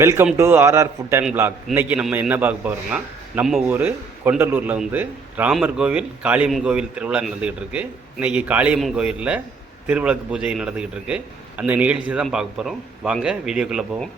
Welcome to RR food and blog இன்றைக்கி நம்ம என்ன பார்க்க போகிறோம்னா நம்ம ஊர் கொண்டலூரில் வந்து ராமர் கோவில் காளியம்மன் கோவில் திருவிழா நடந்துக்கிட்டு இருக்கு. இன்றைக்கி காளியம்மன் கோவிலில் திருவிளக்கு பூஜை நடந்துக்கிட்டு இருக்கு. அந்த நிகழ்ச்சி தான் பார்க்க போகிறோம் வாங்க வீடியோக்குள்ளே போவோம்.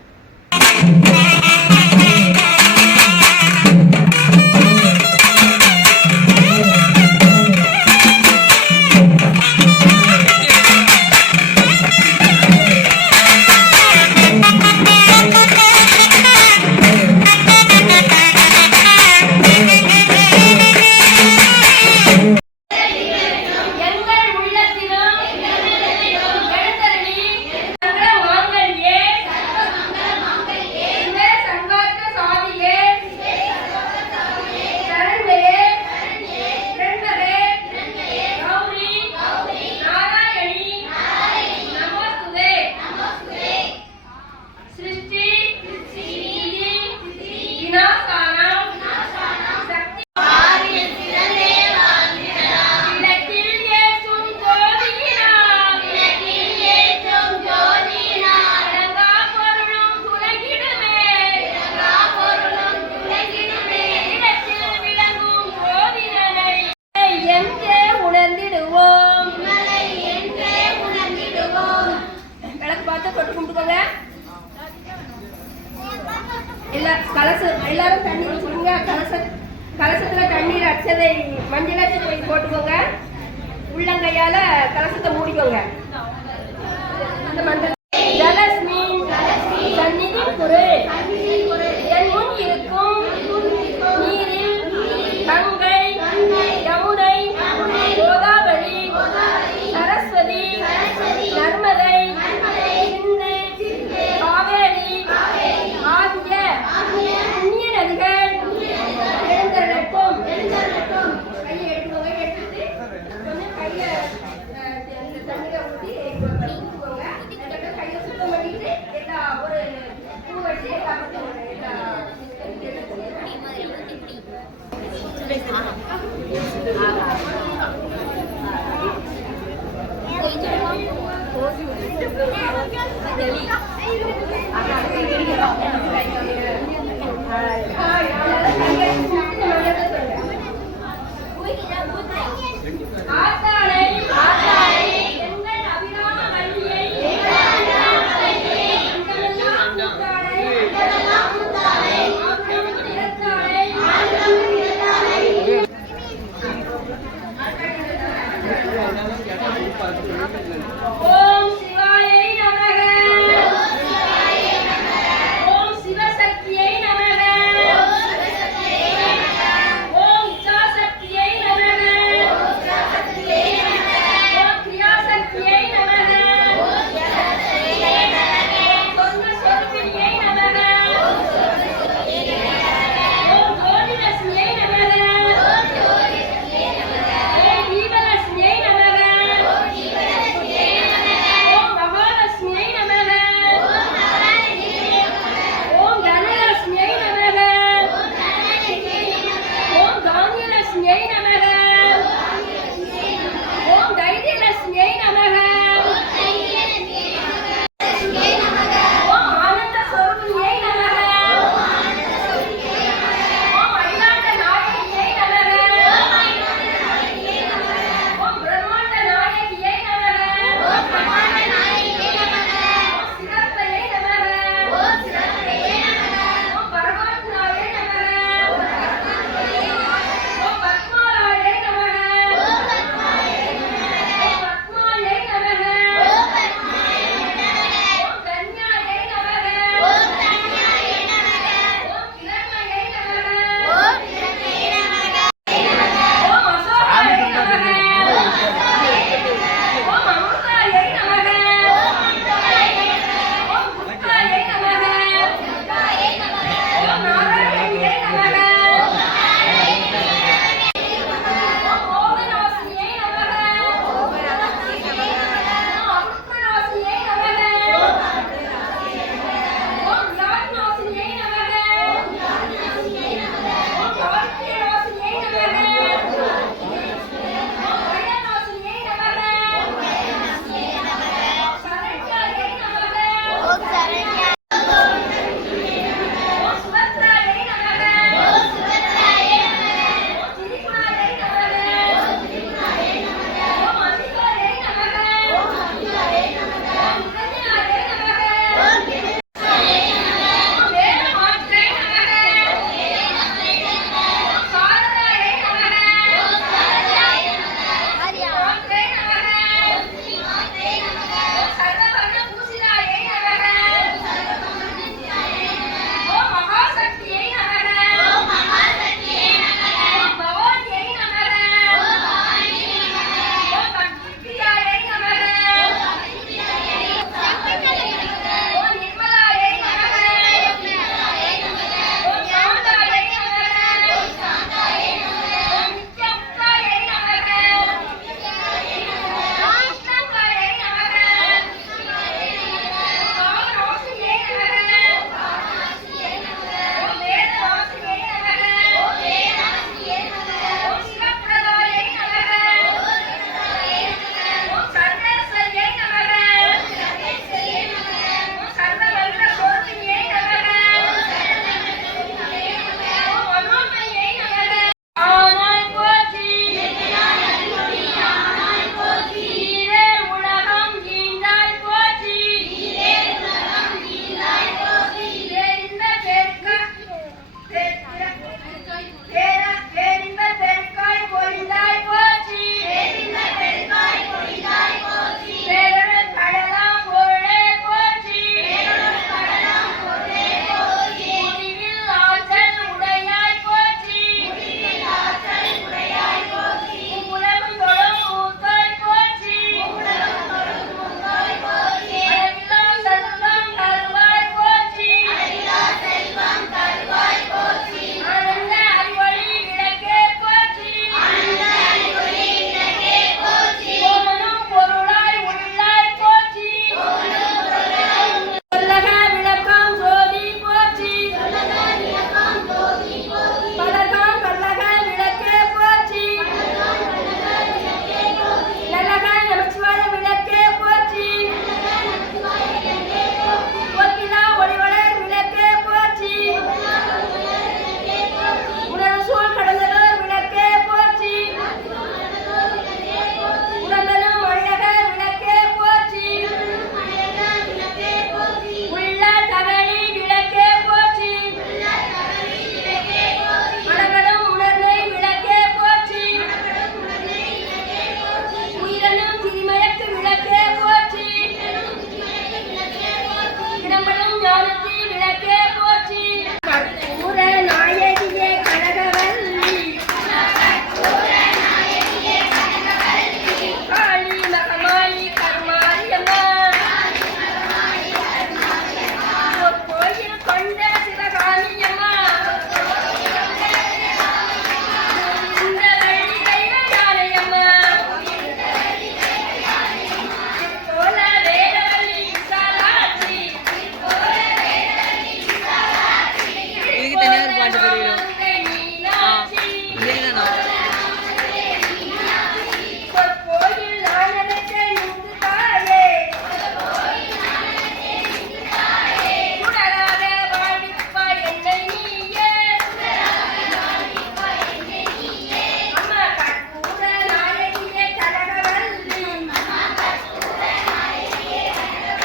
மஞ்சளை அச்சதை போய் போட்டுக்கோங்க. உள்ளங்கையால கலசத்தை மூடிக்கோங்க. ಜೈ ನಮ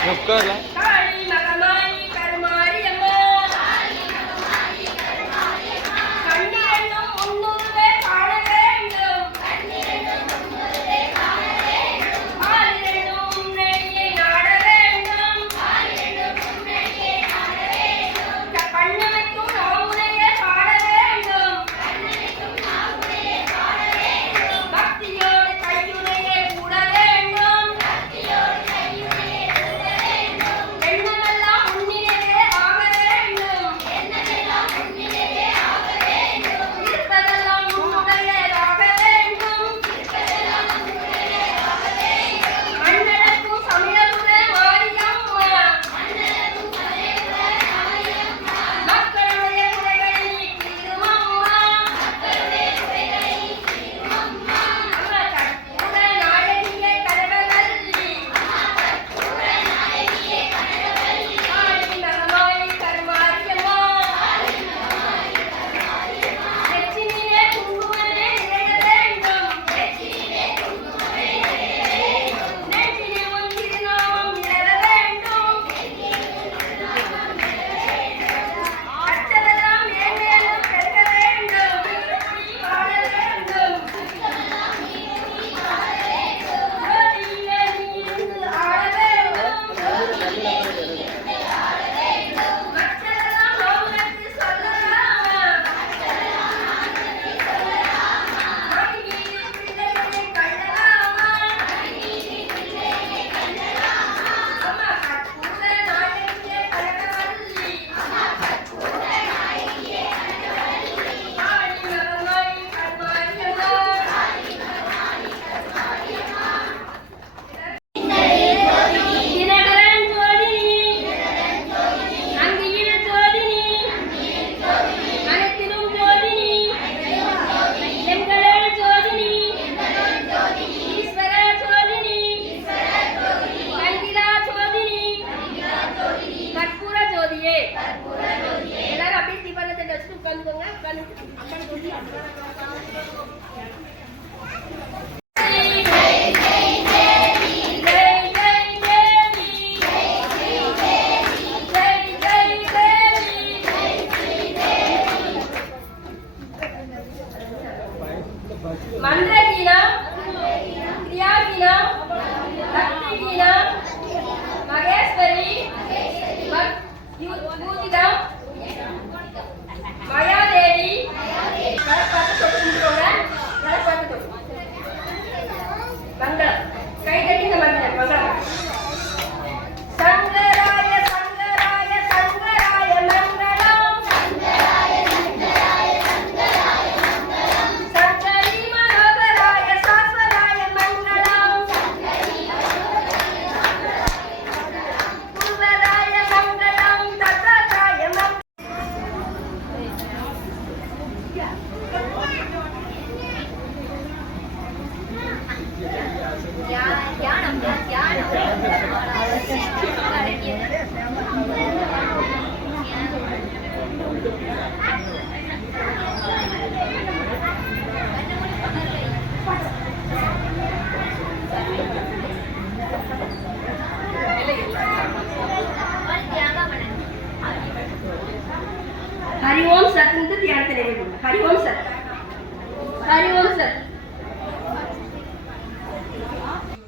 ಮುಗ್ದಲ್ಲ மந்திரகீனம் கிரியாகீனம் பக்திகீனம் மகேஸ்வரி பக்- யூ-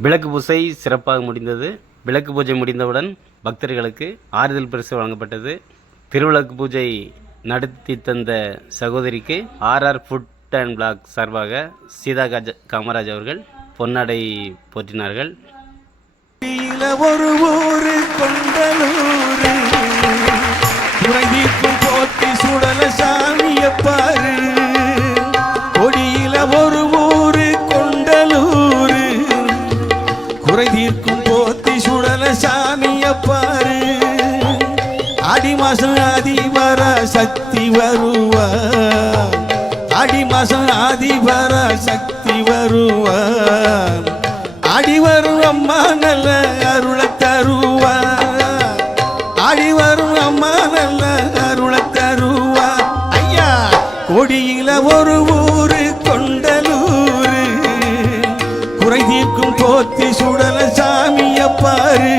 விளக்கு பூசை சிறப்பாக முடிந்தது. விளக்கு பூஜை முடிந்தவுடன் பக்தர்களுக்கு ஆறுதல் பரிசு வழங்கப்பட்டது. திருவிளக்கு பூஜை நடத்தி தந்த சகோதரிக்கு ஆர்ஆர் ஃபுட் அண்ட் பிளாக் சார்பாக சீதா காஜ காமராஜ் அவர்கள் பொன்னாடை போற்றினார்கள். ஒரு ஊரு கொண்டலூரு. குறைதீர்க்கும் சுடல சாமியப்பாரு குறை தீர்க்கும் போத்தி சுடல சாமிய பாரு. அடிமாசம் அதிபர சக்தி வருவா. அடிமாசம் அதிபர சக்தி வருவா. பாரு